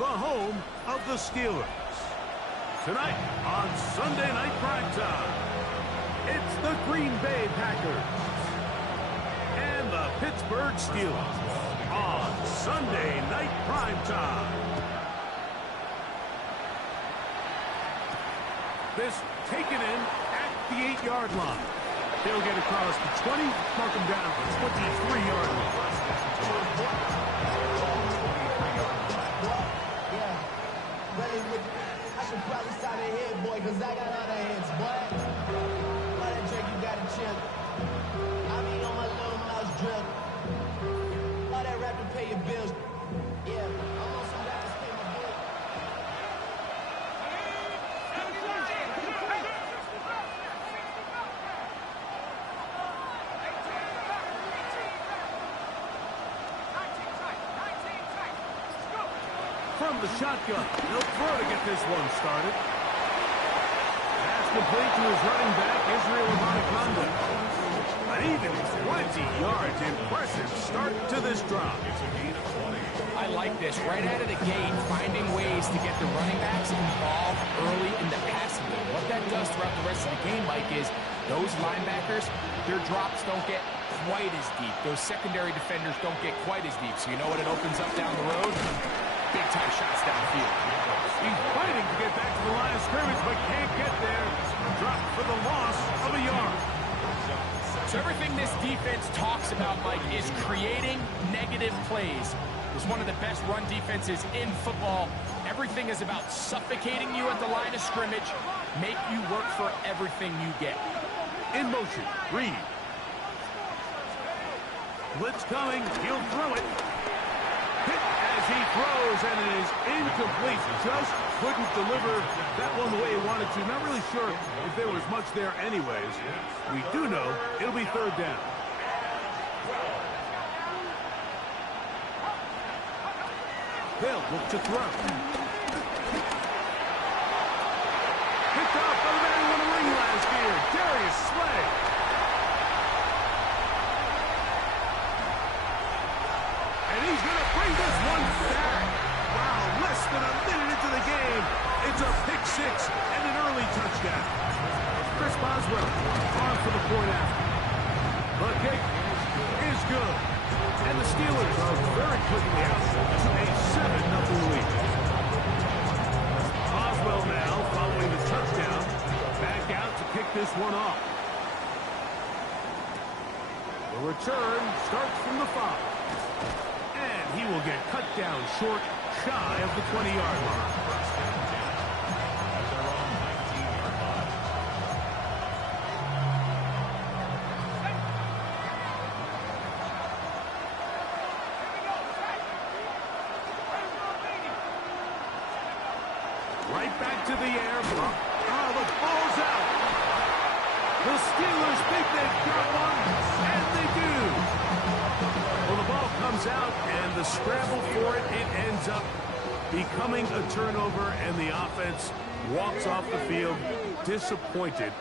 the home of the Steelers. Tonight on Sunday Night Primetime, it's the Green Bay Packers and the Pittsburgh Steelers on Sunday Night Primetime. This taken in at the 8-yard line. They'll get across the 20, mark them down at the 23-yard line. I should probably stop it here, boy, because I got other hits, boy. All that drink, you got to chill. I be on my little mouse drill. All that rap to pay your bills. Yeah, I'm on some rap to pay my bills. From the shotgun, he'll throw to get this one started. Pass complete to his running back, Israel Abaniconda. An even 20 yards. Impressive start to this drive. I like this. Right out of the gate, finding ways to get the running backs involved early in the passing game. What that does throughout the rest of the game, Mike, is those linebackers, their drops don't get quite as deep. Those secondary defenders don't get quite as deep. So you know what it opens up down the road? Big-time shots downfield. He's fighting to get back to the line of scrimmage, but can't get there. Dropped for the loss of a yard. So everything this defense talks about, Mike, is creating negative plays. It's one of the best run defenses in football. Everything is about suffocating you at the line of scrimmage, make you work for everything you get. In motion, Reed. Blitz coming, he'll throw it. Hit as he throws, and it is incomplete. Just couldn't deliver that one the way he wanted to. Not really sure if there was much there anyways. We do know it'll be third down. They'll look to throw. Picked off by the man who won the ring last year, Darius Slay. And he's going to bring this one back. Wow, less than a minute into the game. It's a pick six and an early touchdown. Chris Boswell on for the point after. The kick is good. And the Steelers are very quickly out to a 7-0 lead. Boswell now following the touchdown. Back out to kick this one off. The return starts from the 5. And he will get cut down short, shy of the 20-yard line. Right back to the air. Oh, the ball's out. The Steelers think they've got one, and they do. Well, the ball comes out, and the scramble for it, it ends up becoming a turnover, and the offense walks off the field disappointed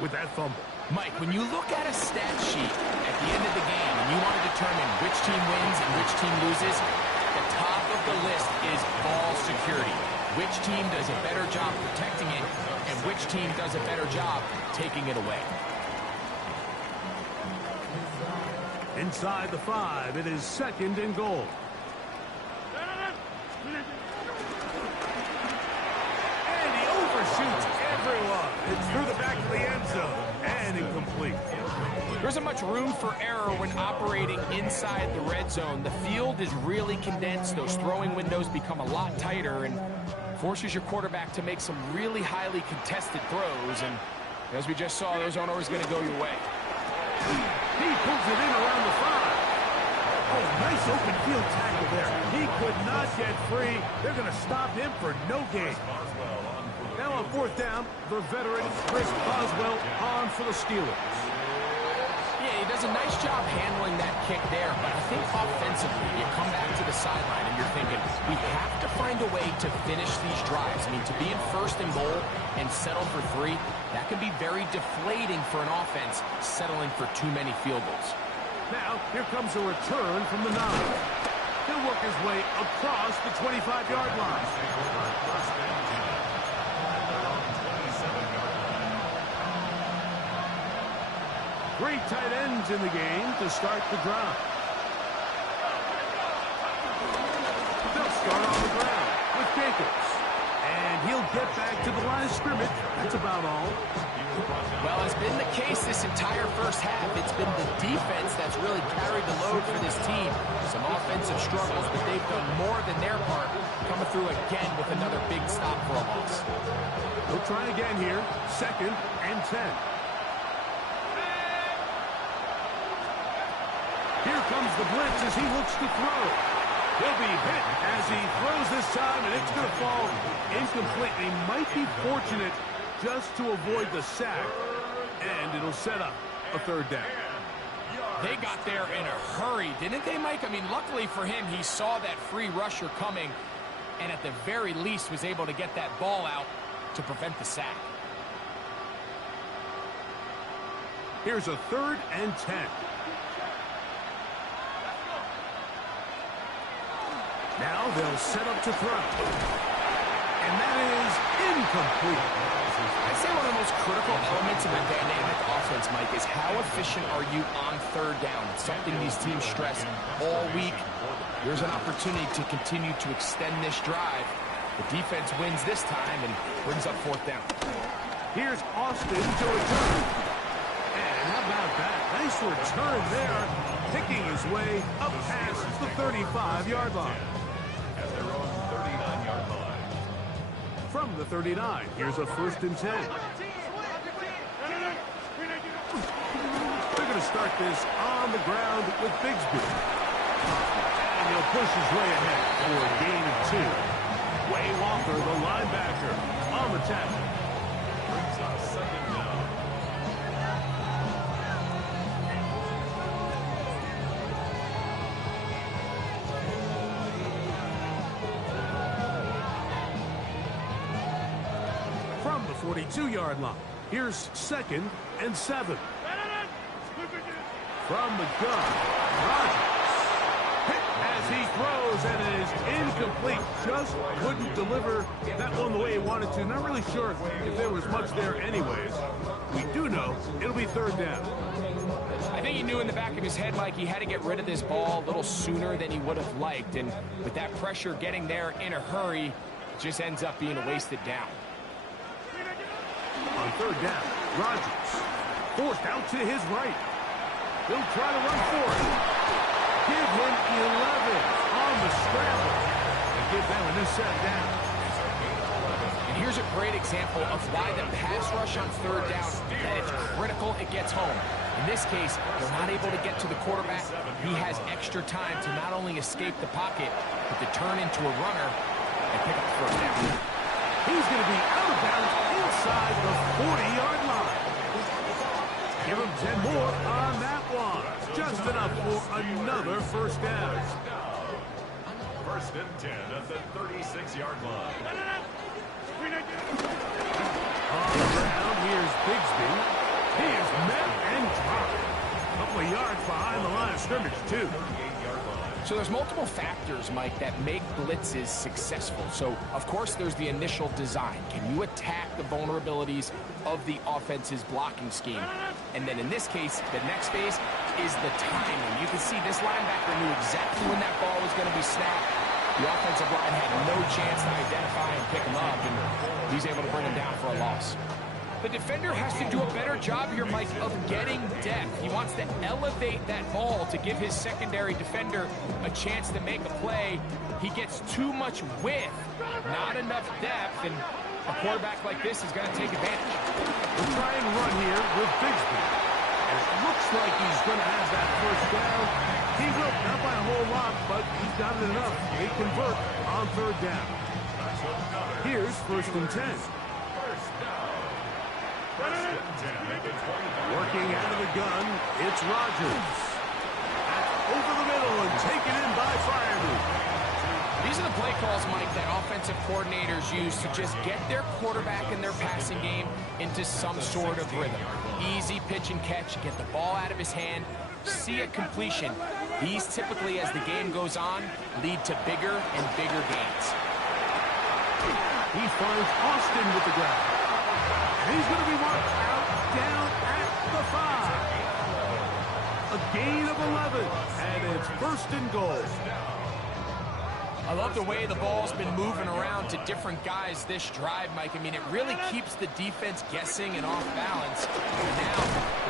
with that fumble. Mike, when you look at a stat sheet at the end of the game and you want to determine which team wins and which team loses, the top of the list is ball security. Which team does a better job protecting it, and which team does a better job taking it away. Inside the 5, it is 2nd and goal. And he overshoots everyone. It's through the back of the end zone, and incomplete. There isn't much room for error when operating inside the red zone. The field is really condensed. Those throwing windows become a lot tighter and forces your quarterback to make some really highly contested throws. And as we just saw, those aren't always going to go your way. He pulls it in around the 5. Oh, nice open field tackle there. He could not get free. They're going to stop him for no gain. Now on 4th down, the veteran Chris Boswell on for the Steelers. Yeah, he does a nice job handling that kick there, but I think offensively, you come back to the sideline and you're thinking, we have to find a way to finish these drives. I mean, to be in 1st and goal and settle for 3, that can be very deflating for an offense settling for too many field goals. Now, here comes a return from the 9. He'll work his way across the 25-yard line. First and 10. And they're on 27-yard line. Great tight ends in the game to start the drive. They'll start on the ground with Jacobs. And he'll get back to the line of scrimmage. That's about all. Well, it's been the case this entire first half. It's been the defense that's really carried the load for this team. Some offensive struggles, but they've done more than their part, coming through again with another big stop for a loss. We'll try again here. 2nd and 10. Here comes the blitz as he looks to throw. He'll be hit as he throws this time, and it's going to fall incomplete. He might be fortunate just to avoid the sack, and it'll set up a 3rd down. They got there in a hurry, didn't they, Mike? I mean, luckily for him, he saw that free rusher coming, and at the very least was able to get that ball out to prevent the sack. Here's a 3rd and 10. Now they'll set up to throw. And that is incomplete. I'd say one of the most critical elements of a dynamic offense, Mike, is how efficient are you on 3rd down? It's something these teams stress all week. There's an opportunity to continue to extend this drive. The defense wins this time and brings up 4th down. Here's Austin to return. And how about that? Nice return there, picking his way up past the 35-yard line. At their own 39-yard line. From the 39, here's a 1st and 10. They're going to start this on the ground with Bigsby. And he'll push his way ahead for a gain of 2. Way Walker, the linebacker, on the tackle. Brings up 2nd down. From the 42-yard line, here's 2nd and 7. From the gun, Rodgers. Hit as he throws, and it is incomplete. Just couldn't deliver that one the way he wanted to. Not really sure if there was much there anyways. We do know it'll be 3rd down. I think he knew in the back of his head, Mike, he had to get rid of this ball a little sooner than he would have liked. And with that pressure getting there in a hurry, it just ends up being a wasted down. On 3rd down, Rodgers forced out to his right. He'll try to run for it. Give him 11 on the scramble. And give them a new set down. And here's a great example of why the pass rush on 3rd down, that it's critical it gets home. In this case, they're not able to get to the quarterback. He has extra time to not only escape the pocket, but to turn into a runner and pick up the 1st down. He's going to be out of bounds inside the 40-yard line. Give him 10 more on that one. Just enough for another 1st down. 1st and 10 at the 36-yard line. On the ground, here's Bigsby. He is met and dropped. A couple of yards behind the line of scrimmage, too. 38-yard line. So there's multiple factors, Mike, that make blitzes successful. So, of course, there's the initial design. Can you attack the vulnerabilities of the offense's blocking scheme? And then in this case, the next phase is the timing. You can see this linebacker knew exactly when that ball was going to be snapped. The offensive line had no chance to identify and pick him up, and he's able to bring him down for a loss. The defender has to do a better job here, Mike, of getting depth. He wants to elevate that ball to give his secondary defender a chance to make a play. He gets too much width, not enough depth, and a quarterback like this is going to take advantage. We'll try and run here with Bigsby. And it looks like he's going to have that 1st down. He will, not by a whole lot, but he's got it enough. They convert on 3rd down. Here's 1st and 10. Working out of the gun, it's Rodgers. That's over the middle and taken in by Fireby. These are the play calls, Mike, that offensive coordinators use to just get their quarterback and their passing game into some sort of rhythm. Easy pitch and catch, get the ball out of his hand, see a completion. These typically, as the game goes on, lead to bigger and bigger gains. He finds Austin with the grab. And he's going to be marked out down at the 5. A gain of 11, and it's first and goal. I love the way the ball's been moving around to different guys this drive, Mike. I mean, it really keeps the defense guessing and off balance. And now,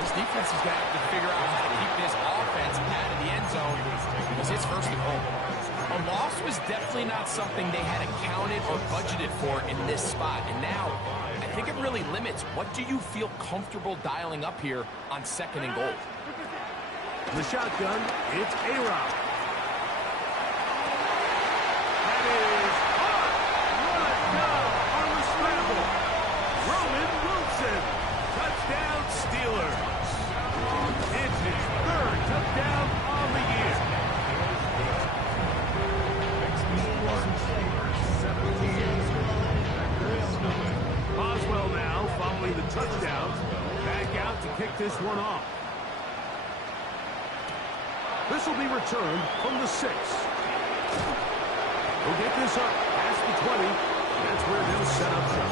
this defense is going to have to figure out how to keep this offense out of the end zone because it's first and goal. A loss was definitely not something they had accounted or budgeted for in this spot. And now, I think it really limits what do you feel comfortable dialing up here on second and goal. The shotgun, it's A-Rob. That is hard. What a job on the scramble. Roman Wilson. Touchdown Steelers. It's his third touchdown on the year. Boswell now following the touchdown. Back out to kick this one off. This will be returned from the 6. We'll get this up past the 20. That's where they'll set up shop.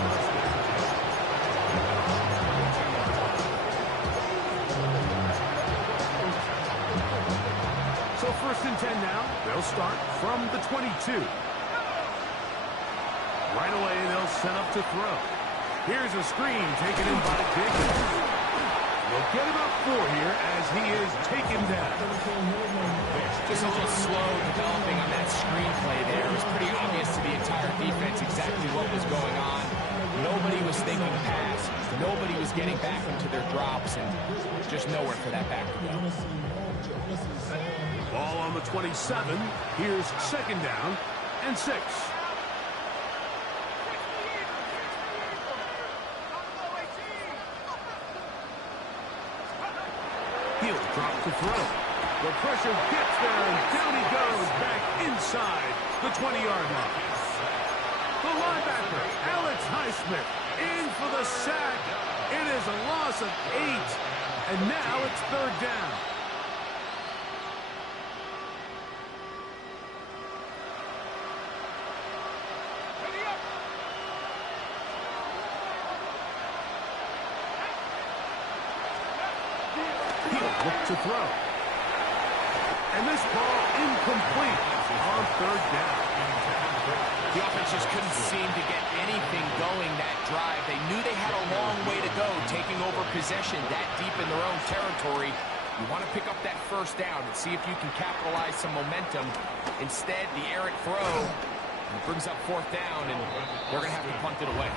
So first and 10 now. They'll start from the 22. Right away, they'll set up to throw. Here's a screen taken in by Jacobs. They'll get him up 4 here as he is taken down. Just a little slow developing on that screenplay there. It was pretty obvious to the entire defense exactly what was going on. Nobody was thinking pass. Nobody was getting back into their drops, and just nowhere for that back to go. Ball on the 27. Here's second down and 6. He'll drop to throw. The pressure gets there, and down he goes back inside the 20-yard line. The linebacker, Alex Highsmith, in for the sack. It is a loss of 8, and now it's third down. Look to throw. And this ball incomplete on third down. The offense just couldn't seem to get anything going that drive. They knew they had a long way to go taking over possession that deep in their own territory. You want to pick up that first down and see if you can capitalize some momentum. Instead, the errant throw brings up fourth down, and they're going to have to punt it away.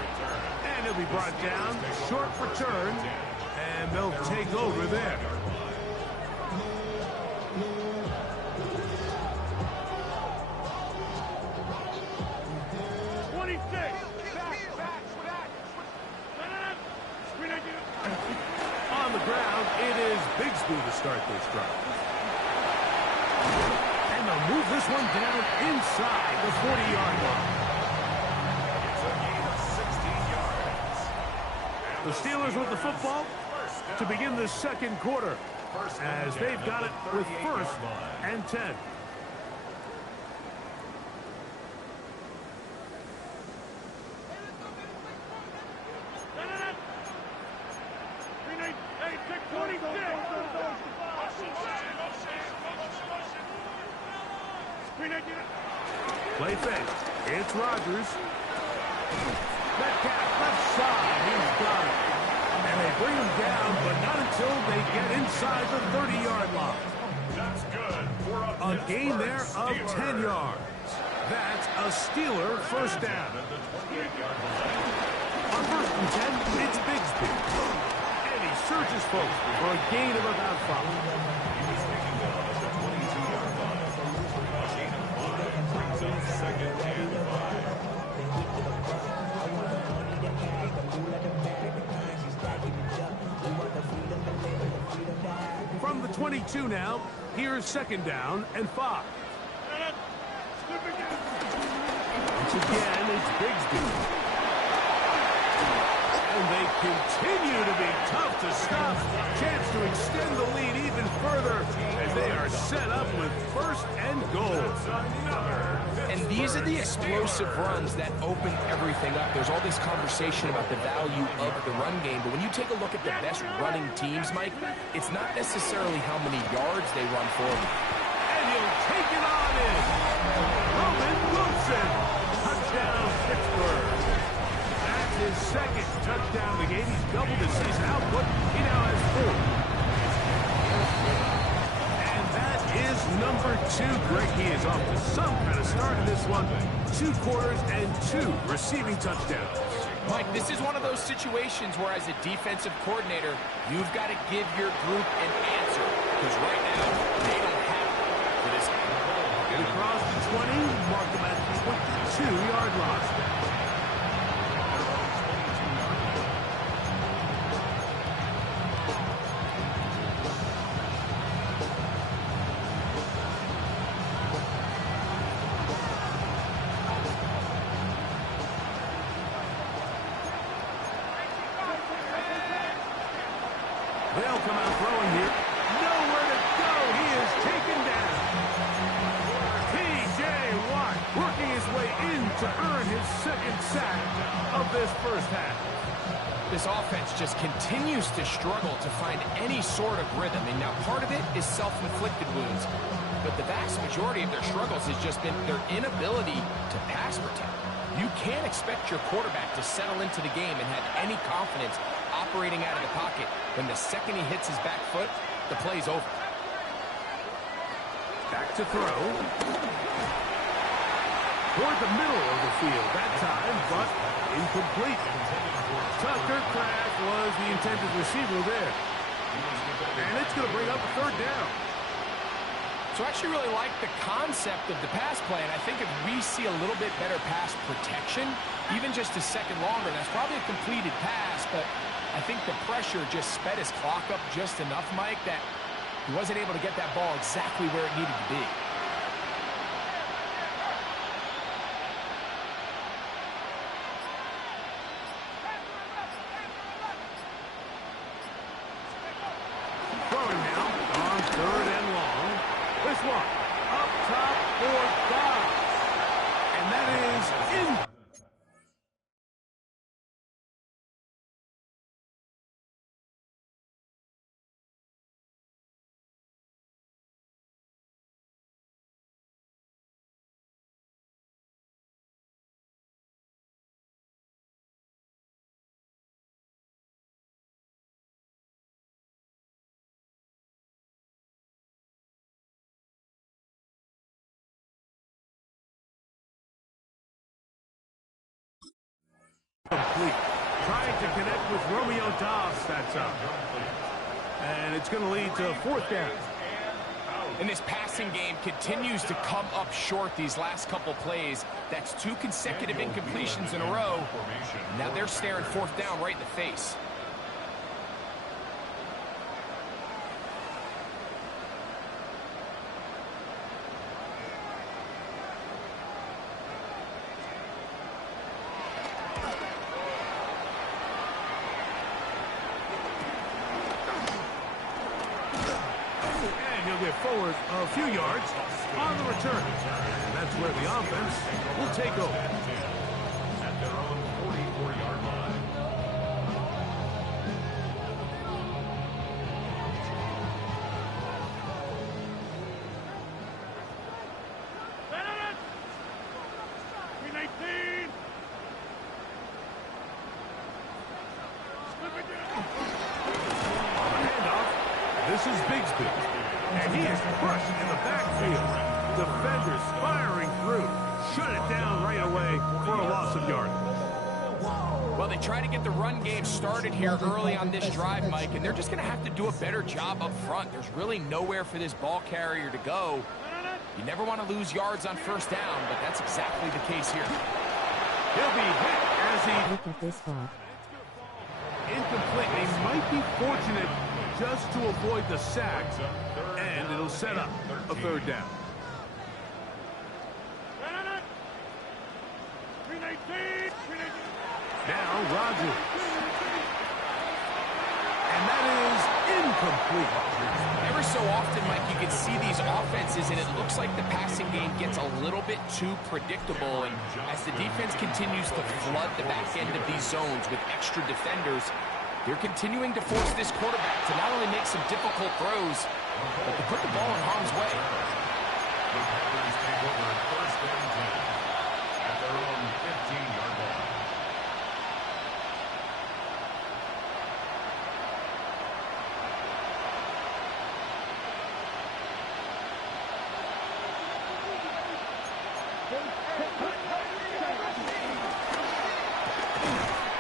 And he'll be brought down, short return, and they'll take over there. On the ground, it is Bigsby to start this drive. And they'll move this one down inside the 40-yard line. The Steelers with the football to begin the second quarter as they've got it with first and 10. Play fake. It's Rodgers. Metcalf left side. He's got it. And they bring him down, but not until they get inside the 30-yard line. That's good. A gain there of 10 yards. That's a Steeler first down. On first and 10, it's Bigsby. And he searches folks for a gain of about 5. From the 22 now, here's second down and 5. Once again, it's Bigsby. and they continue to be tough to stop. Chance to extend the lead even further as they are set up with first and goal. And these are the explosive runs that open everything up. There's all this conversation about the value of the run game, but when you take a look at the best running teams, Mike, it's not necessarily how many yards they run for. And he'll take it on in. Roman Wilson. Touchdown, Pittsburgh. That's his second touchdown of the game. He's doubled his season output. He now has 4. And that is number 2. Greg, he is off to some kind of start in this one. 2 quarters and 2 receiving touchdowns. Mike, this is one of those situations where as a defensive coordinator, you've got to give your group an answer. Because right now, they don't have it for this game. Get across the 20, mark them at the 22-yard line. They'll come out throwing here. Nowhere to go. He is taken down. T.J. Watt working his way in to earn his second sack of this first half. This offense just continues to struggle to find any sort of rhythm. And now part of it is self-inflicted wounds. But the vast majority of their struggles has just been their inability to pass protect. You can't expect your quarterback to settle into the game and have any confidence operating out of the pocket when the second he hits his back foot, the play's over. Back to throw. Toward the middle of the field that time, but incomplete. Tucker Kraft was the intended receiver there. And it's going to bring up a 3rd down. So I actually really like the concept of the pass play, and I think if we see a little bit better pass protection, even just a second longer, that's probably a completed pass, but I think the pressure just sped his clock up just enough, Mike, that he wasn't able to get that ball exactly where it needed to be. Throwing now on 3rd and long. This one up top for Dobbs. And that is in. Complete. Trying to connect with Romeo Dobbs that time. And it's going to lead to 4th down. And this passing game continues to come up short these last couple plays. That's 2 consecutive incompletions in a row. Now they're staring 4th down right in the face. He'll get forward a few yards on the return. And that's where the offense will take over. At their own 44-yard line. On the handoff, this is Bigsby. And he is crushed in the backfield. Defenders firing through. Shut it down right away for a loss of yardage. Well, they try to get the run game started here early on this drive, Mike, and they're just going to have to do a better job up front. There's really nowhere for this ball carrier to go. You never want to lose yards on 1st down, but that's exactly the case here. He'll be hit as he... Look at this ball. Incomplete. They might be fortunate just to avoid the sack, and it'll set up a 3rd down. Now Rodgers. And that is incomplete. Ever so often, Mike, you can see these offenses, and it looks like the passing game gets a little bit too predictable. And as the defense continues to flood the back end of these zones with extra defenders, they're continuing to force this quarterback to not only make some difficult throws, but to put the ball in harm's way. The Packers take over first and 10 at their own 15-yard line.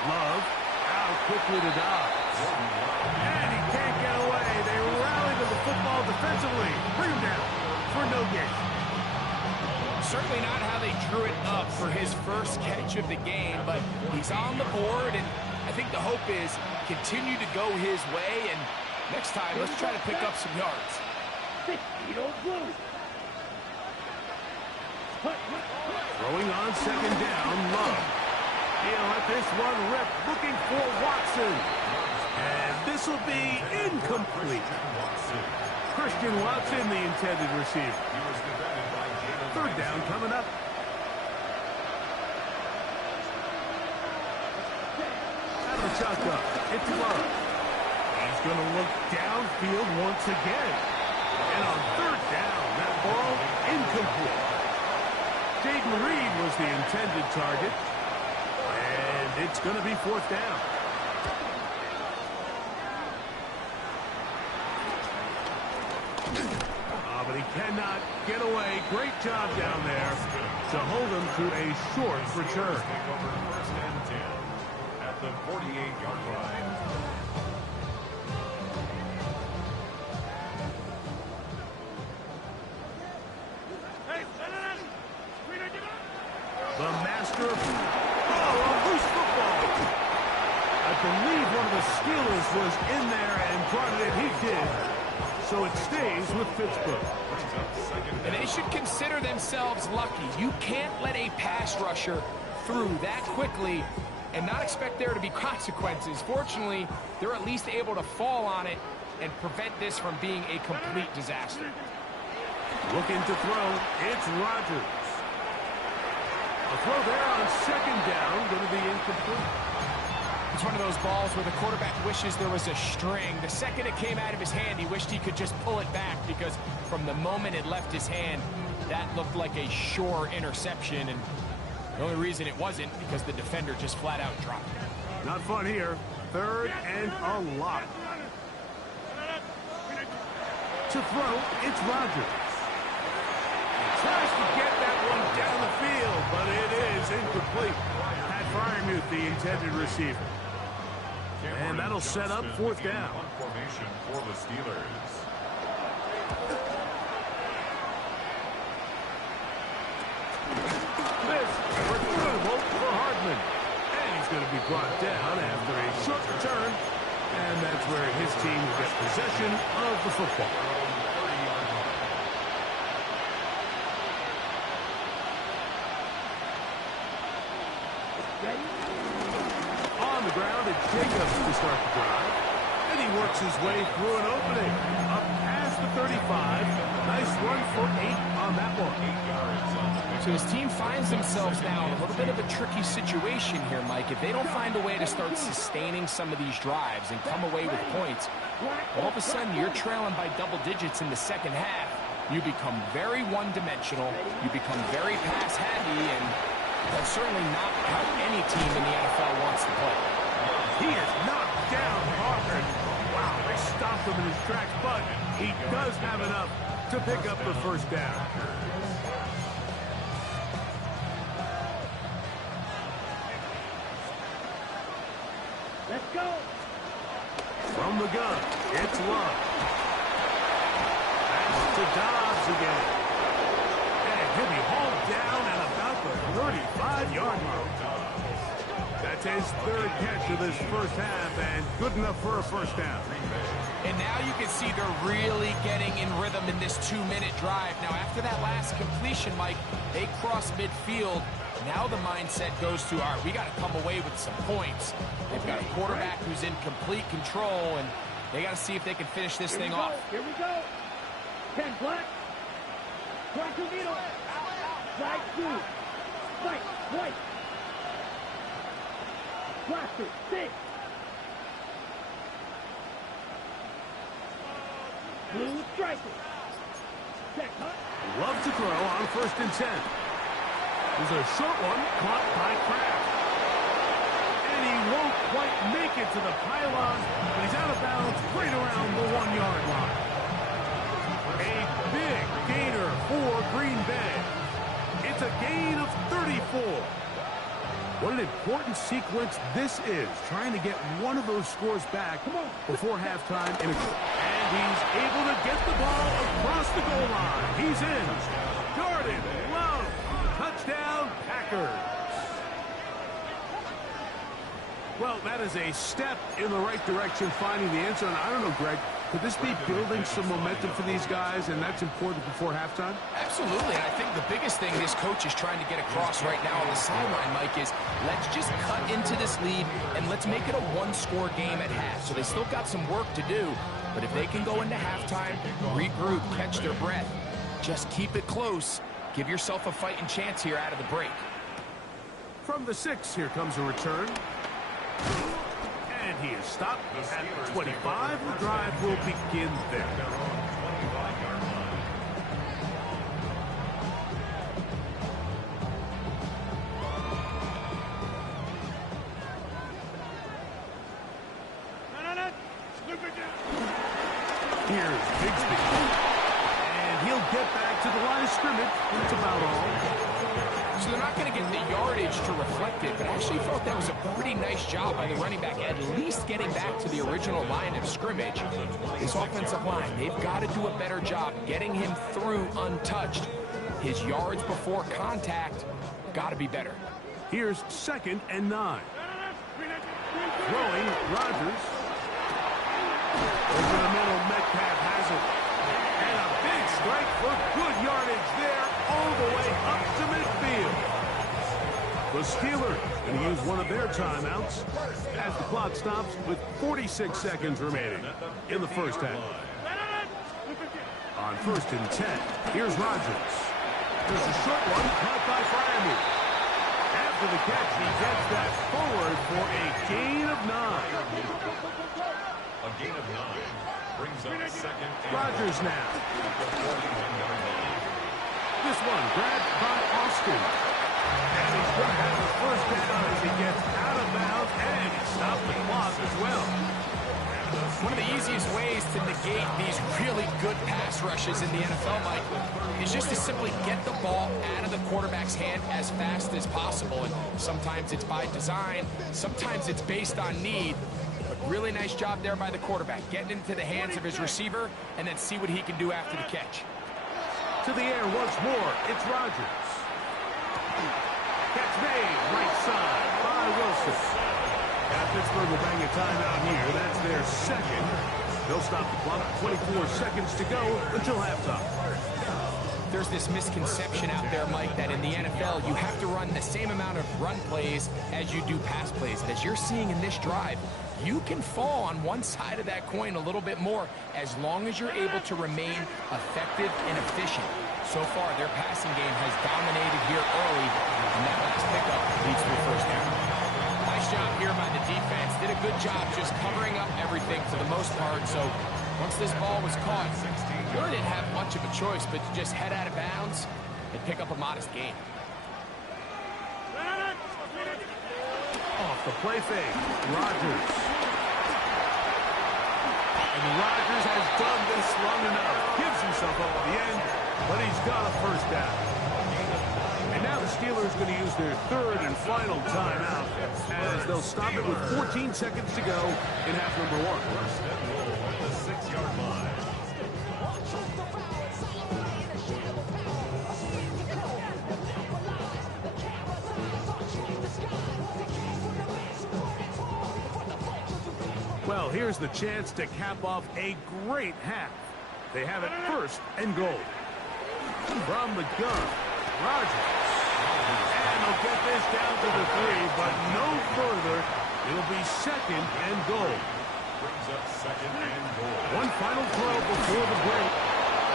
Love out quickly to Dobbs. And he can't get away. They rally to the football defensively. Bring him down for no gain. Certainly not how they drew it up for his first catch of the game, but he's on the board, and I think the hope is continue to go his way, and next time, let's try to pick up some yards. Throwing on second down, Love. He'll let this one rip, looking for Watson. And this will be incomplete. Christian Watson, the intended receiver. Third down coming up. Out of the shotgun, it's Love. He's going to look downfield once again. And on third down, that ball incomplete. Jaden Reed was the intended target. And it's going to be fourth down. But he cannot get away. Great job down there to hold him to a short return. First and 10 at the 48-yard line. The master of a loose football. I believe one of the Steelers was in there and brought it in. He did. So it stays with Pittsburgh. And they should consider themselves lucky. You can't let a pass rusher through that quickly and not expect there to be consequences. Fortunately, they're at least able to fall on it and prevent this from being a complete disaster. Looking to throw, it's Rodgers. A throw there on second down, going to be incomplete. It's one of those balls where the quarterback wishes there was a string. The second it came out of his hand, he wished he could just pull it back, because from the moment it left his hand, that looked like a sure interception, and the only reason it wasn't because the defender just flat out dropped it. Not fun here. Third and a lot. To throw, it's Rodgers. Tries to get that one down the field, but it is incomplete. Pat Freiermuth, the intended receiver. And that'll set up fourth down. Formation for the Steelers. This returnable for Hardman. And he's going to be brought down after a short return. And that's where his team will get possession of the football. On the ground, it's Jacobs to start the drive. And he works his way through an opening. Up past the 35. Nice run for 8 on that one. So his team finds themselves now in a little bit of a tricky situation here, Mike. If they don't find a way to start sustaining some of these drives and come away with points, all of a sudden you're trailing by double digits in the second half. You become very one-dimensional. You become very pass-heavy, and that's certainly not how any team in the NFL wants to play. He is knocked down hard. Wow, they stopped him in his tracks, but he does have enough to pick up the first down. Let's go. From the gun, it's Love. That's to Dobbs again. And he'll be hauled down at about the 35-yard mark. That's his third catch of this first half, and good enough for a first down. And now you can see they're really getting in rhythm in this 2-minute drive. Now, after that last completion, Mike, they cross midfield Now the mindset goes to, all right, we got to come away with some points. They've got a quarterback who's in complete control, and they got to see if they can finish this thing off. Here we go. 10 black. Black to middle. Side 2. White. White. Blaster. 6. Blue striker. Check, huh? Love to throw on 1st and 10. There's a short one caught by Kraft. And he won't quite make it to the pylon, but he's out of bounds right around the 1-yard line. A big gainer for Green Bay. It's a gain of 34. What an important sequence this is, trying to get one of those scores back before halftime. And he's able to get the ball across the goal line. He's in. Jordan Love. Touchdown, Packers. Well, that is a step in the right direction, finding the end zone. I don't know, Greg, could this be building some momentum for these guys, and that's important before halftime? Absolutely, and I think the biggest thing this coach is trying to get across right now on the sideline, Mike, is let's just cut into this lead, and let's make it a one-score game at half. So they still got some work to do, but if they can go into halftime, regroup, catch their breath, just keep it close, give yourself a fighting chance here out of the break. From the 6, here comes a return. And he is stopped at the 25. The drive will begin there. Here's Bigsby. And he'll get back to the line of scrimmage. That's about all. So they're not going to get the yardage to reflect it, but I actually felt that was a pretty nice job by the running back, at least getting back to the original line of scrimmage. This offensive line, they've got to do a better job getting him through untouched. His yards before contact got to be better. Here's 2nd and 9. Throwing, Rodgers. Over the middle, Metcalf has it. And a big strike for good yardage there, all the way up to midfield. The Steelers going to use one of their timeouts as the clock stops with 46 seconds remaining in the first half. On 1st and 10, here's Rodgers. There's a short one caught by Miami. After the catch, he gets that forward for a gain of 9. A gain of 9 brings up 2nd and Rodgers now. This one grabbed by Austin. And he's going to have the first down as he gets out of bounds, and he stops the clock as well. One of the easiest ways to negate these really good pass rushes in the NFL, Mike, is just to simply get the ball out of the quarterback's hand as fast as possible. And sometimes it's by design, sometimes it's based on need. But really nice job there by the quarterback, getting into the hands of his receiver and then see what he can do after the catch. To the air once more, it's Rodgers. Catch made, right side by Wilson. Now Pittsburgh will bang a timeout here. That's their 2nd. They'll stop the clock. 24 seconds to go until halftime. There's this misconception out there, Mike, that in the NFL you have to run the same amount of run plays as you do pass plays. As you're seeing in this drive, you can fall on one side of that coin a little bit more as long as you're able to remain effective and efficient. So far, their passing game has dominated here early, and that last pickup leads to a first down. Nice job here by the defense. Did a good job just covering up everything for the most part. So once this ball was caught, really didn't have much of a choice but to just head out of bounds and pick up a modest gain. Off the play fake, Rodgers. And Rodgers has done this long enough. Gives himself up at the end, but he's got a first down. And now the Steelers are going to use their 3rd and final timeout as they'll stop it with 14 seconds to go in half number 1. the 6-yard line. Well, here's the chance to cap off a great half. They have it 1st and goal. From the gun, Rodgers. And they'll get this down to the 3, but no further. It'll be second and goal. Brings up second and goal. One final throw before the break.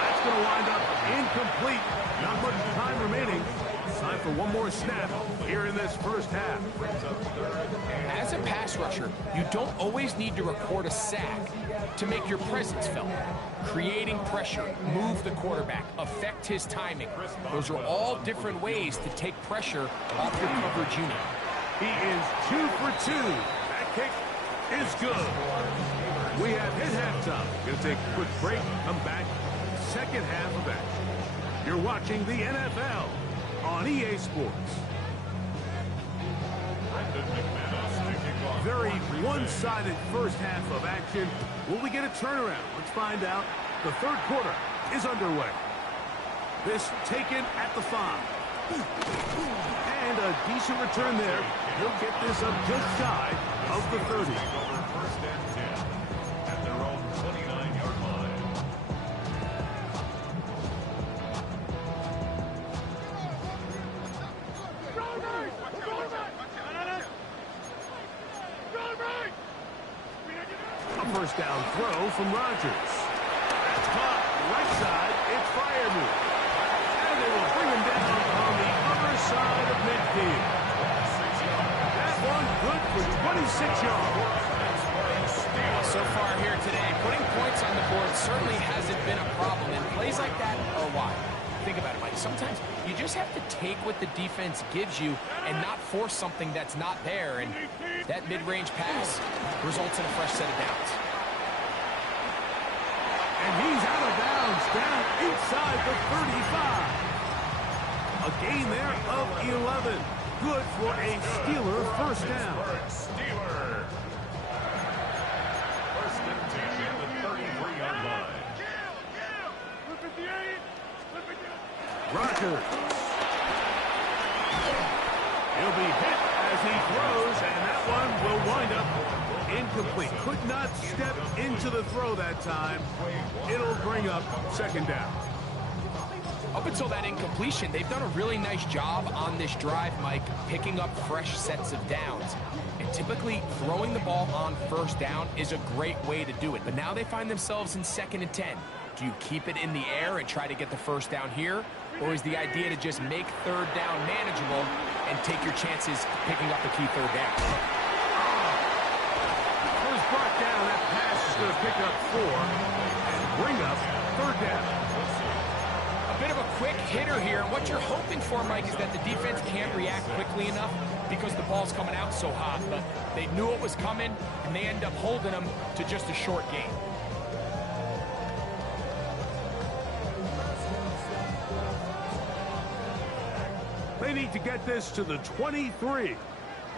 That's going to wind up incomplete. Not much time remaining. Time for one more snap here in this first half. As a pass rusher, you don't always need to record a sack to make your presence felt. Creating pressure, move the quarterback, affect his timing. Those are all different ways to take pressure off your coverage unit. He is 2 for 2. That kick is good. We have hit halftime. Going to take a quick break. Come back. Second half of action. You're watching the NFL on EA Sports. Very one-sided first half of action. Will we get a turnaround? Let's find out. The third quarter is underway. This taken at the 5. And a decent return there. He'll get this up just shy of the 30. First and 10 at their own 29-yard line. A first down throw from Rodgers. That's caught right side. It's Freiermuth. And they will bring him down on the other side of midfield. That one good for 26 yards. So far here today, putting points on the board certainly hasn't been a problem, and plays like that are why. Think about it, Mike. Sometimes you just have to take what the defense gives you and not force something that's not there, and that mid-range pass results in a fresh set of downs. And he's out of bounds down inside the 35. A gain there of 11. Good for a Steeler first down. Steeler. First and 10 at the 33-yard line. Rodgers. He'll be hit as he throws, and that one will wind up incomplete. Could not step into the throw that time. It'll bring up second down. Up until that incompletion, they've done a really nice job on this drive, Mike, picking up fresh sets of downs. And typically, throwing the ball on first down is a great way to do it. But now they find themselves in second and 10. Do you keep it in the air and try to get the first down here? Or is the idea to just make third down manageable and take your chances picking up the key third down? First brought down, that pass is going to pick up 4 and bring up third down. A bit of a quick hitter here. What you're hoping for, Mike, is that the defense can't react quickly enough because the ball's coming out so hot. But they knew it was coming, and they end up holding them to just a short gain. They need to get this to the 23.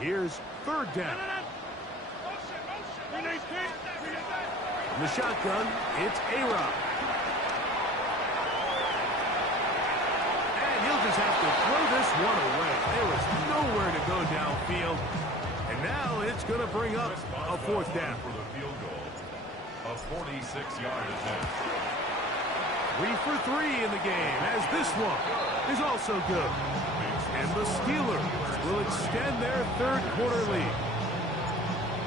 Here's third down. In the shotgun, it's A-Rod. And he'll just have to throw this one away. There was nowhere to go downfield. And now it's going to bring up a fourth down. For the field goal, a 46-yard attempt. 3 for 3 in the game, as this one is also good. And the Steelers will extend their third quarter lead.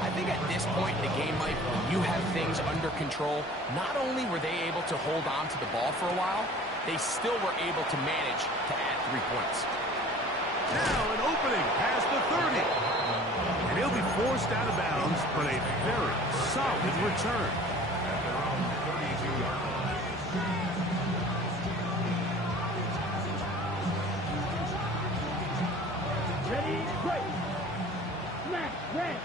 I think at this point in the game, Mike, when you have things under control, not only were they able to hold on to the ball for a while, they still were able to manage to add 3 points. Now an opening past the 30. And he'll be forced out of bounds, but a very solid return. At their own 32-yard line. Ready, break. Snap, red.